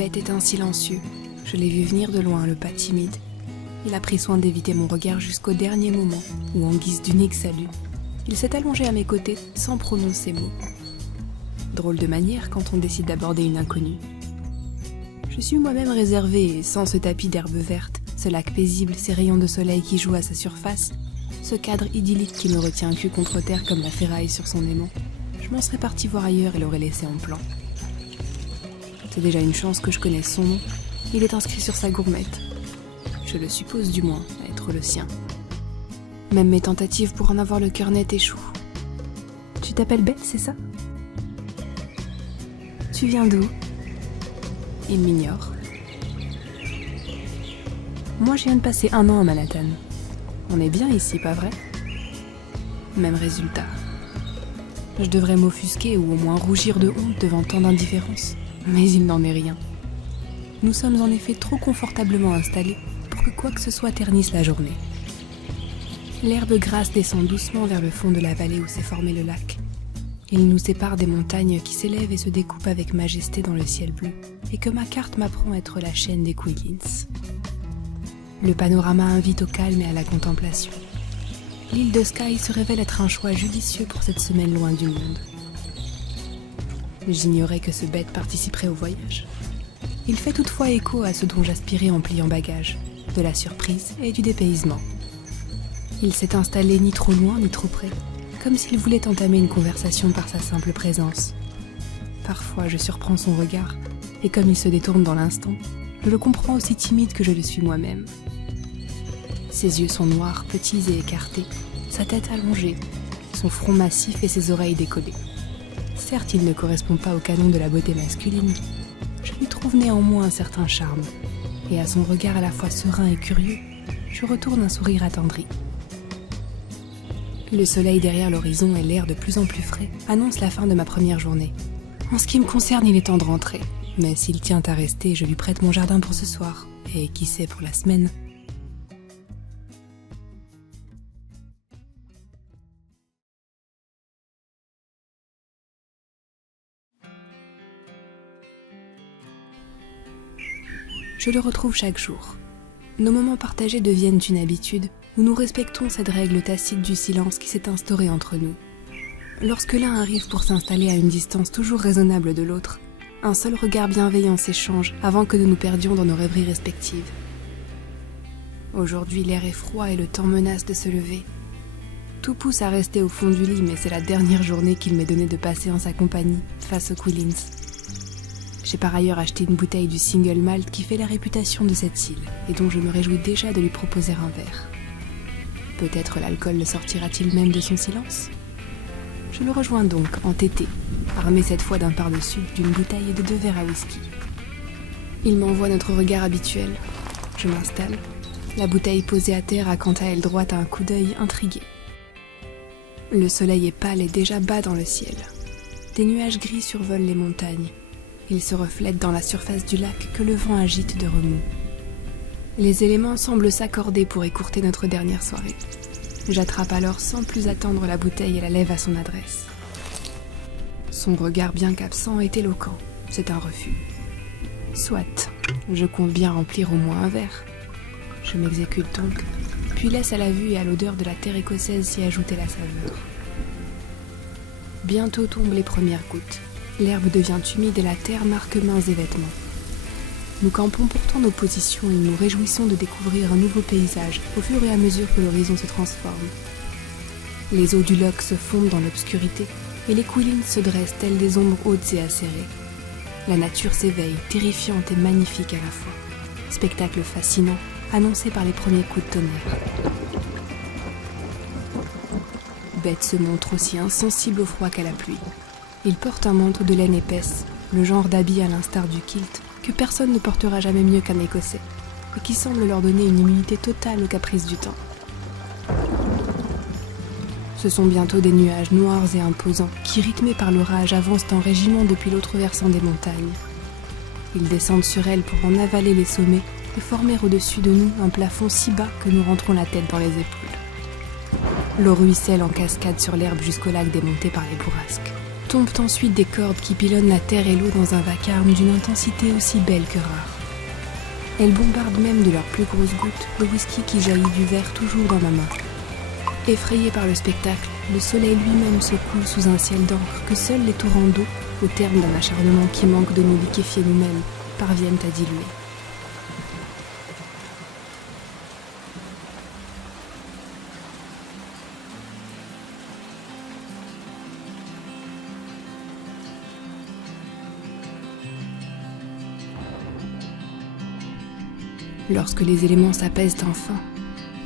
Bête est un silencieux. Je l'ai vu venir de loin, le pas timide. Il a pris soin d'éviter mon regard jusqu'au dernier moment, où en guise d'unique salut, il s'est allongé à mes côtés sans prononcer mot. Drôle de manière quand on décide d'aborder une inconnue. Je suis moi-même réservée et sans ce tapis d'herbe verte, ce lac paisible, ces rayons de soleil qui jouent à sa surface, ce cadre idyllique qui me retient cul contre terre comme la ferraille sur son aimant, je m'en serais parti voir ailleurs et l'aurais laissé en plan. C'est déjà une chance que je connaisse son nom. Il est inscrit sur sa gourmette. Je le suppose du moins être le sien. Même mes tentatives pour en avoir le cœur net échouent. Tu t'appelles Bête, c'est ça? Tu viens d'où? Il m'ignore. Moi, je viens de passer 1 an à Manhattan. On est bien ici, pas vrai? Même résultat. Je devrais m'offusquer ou au moins rougir de honte devant tant d'indifférence. Mais il n'en est rien. Nous sommes en effet trop confortablement installés pour que quoi que ce soit ternisse la journée. L'herbe grasse descend doucement vers le fond de la vallée où s'est formé le lac. Il nous sépare des montagnes qui s'élèvent et se découpent avec majesté dans le ciel bleu, et que ma carte m'apprend être la chaîne des Quillins. Le panorama invite au calme et à la contemplation. L'île de Skye se révèle être un choix judicieux pour cette semaine loin du monde. J'ignorais que ce Bête participerait au voyage. Il fait toutefois écho à ce dont j'aspirais en pliant bagage, de la surprise et du dépaysement. Il s'est installé ni trop loin ni trop près, comme s'il voulait entamer une conversation par sa simple présence. Parfois je surprends son regard, et comme il se détourne dans l'instant, je le comprends aussi timide que je le suis moi-même. Ses yeux sont noirs, petits et écartés, sa tête allongée, son front massif et ses oreilles décollées. Certes, il ne correspond pas au canon de la beauté masculine. Je lui trouve néanmoins un certain charme, et à son regard à la fois serein et curieux, je retourne un sourire attendri. Le soleil derrière l'horizon et l'air de plus en plus frais annoncent la fin de ma première journée. En ce qui me concerne, il est temps de rentrer, mais s'il tient à rester, je lui prête mon jardin pour ce soir, et qui sait pour la semaine. Je le retrouve chaque jour. Nos moments partagés deviennent une habitude où nous respectons cette règle tacite du silence qui s'est instaurée entre nous. Lorsque l'un arrive pour s'installer à une distance toujours raisonnable de l'autre, un seul regard bienveillant s'échange avant que nous nous perdions dans nos rêveries respectives. Aujourd'hui, l'air est froid et le temps menace de se lever. Tout pousse à rester au fond du lit, mais c'est la dernière journée qu'il m'est donné de passer en sa compagnie, face aux Quillins. J'ai par ailleurs acheté une bouteille du single malt qui fait la réputation de cette île et dont je me réjouis déjà de lui proposer un verre. Peut-être l'alcool le sortira-t-il même de son silence? Je le rejoins donc, entêté, armé cette fois d'un par-dessus, d'une bouteille et de 2 verres à whisky. Il m'envoie notre regard habituel. Je m'installe. La bouteille posée à terre a quant à elle droit à un coup d'œil intrigué. Le soleil est pâle et déjà bas dans le ciel. Des nuages gris survolent les montagnes. Ils se reflètent dans la surface du lac que le vent agite de remous. Les éléments semblent s'accorder pour écourter notre dernière soirée. J'attrape alors sans plus attendre la bouteille et la lève à son adresse. Son regard bien qu'absent est éloquent. C'est un refus. Soit, je compte bien remplir au moins un verre. Je m'exécute donc, puis laisse à la vue et à l'odeur de la terre écossaise s'y ajouter la saveur. Bientôt tombent les premières gouttes. L'herbe devient humide et la terre marque mains et vêtements. Nous campons pourtant nos positions et nous réjouissons de découvrir un nouveau paysage au fur et à mesure que l'horizon se transforme. Les eaux du lac se fondent dans l'obscurité et les Quillins se dressent telles des ombres hautes et acérées. La nature s'éveille, terrifiante et magnifique à la fois. Spectacle fascinant, annoncé par les premiers coups de tonnerre. Bête se montre aussi insensible au froid qu'à la pluie. Il porte un manteau de laine épaisse, le genre d'habit à l'instar du kilt, que personne ne portera jamais mieux qu'un Écossais, et qui semble leur donner une immunité totale aux caprices du temps. Ce sont bientôt des nuages noirs et imposants qui, rythmés par l'orage, avancent en régiment depuis l'autre versant des montagnes. Ils descendent sur elles pour en avaler les sommets et former au-dessus de nous un plafond si bas que nous rentrons la tête dans les épaules. L'eau ruisselle en cascade sur l'herbe jusqu'au lac démonté par les bourrasques. Tombent ensuite des cordes qui pilonnent la terre et l'eau dans un vacarme d'une intensité aussi belle que rare. Elles bombardent même de leurs plus grosses gouttes le whisky qui jaillit du verre toujours dans ma main. Effrayé par le spectacle, le soleil lui-même se coule sous un ciel d'encre que seuls les torrents d'eau, au terme d'un acharnement qui manque de nous liquéfier nous-mêmes, parviennent à diluer. Lorsque les éléments s'apaisent enfin,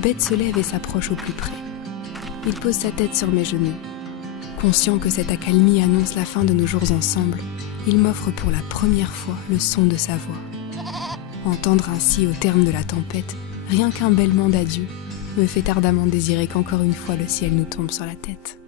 Bette se lève et s'approche au plus près. Il pose sa tête sur mes genoux. Conscient que cette accalmie annonce la fin de nos jours ensemble, il m'offre pour la première fois le son de sa voix. Entendre ainsi, au terme de la tempête, rien qu'un bêlement d'adieu, me fait ardemment désirer qu'encore une fois le ciel nous tombe sur la tête.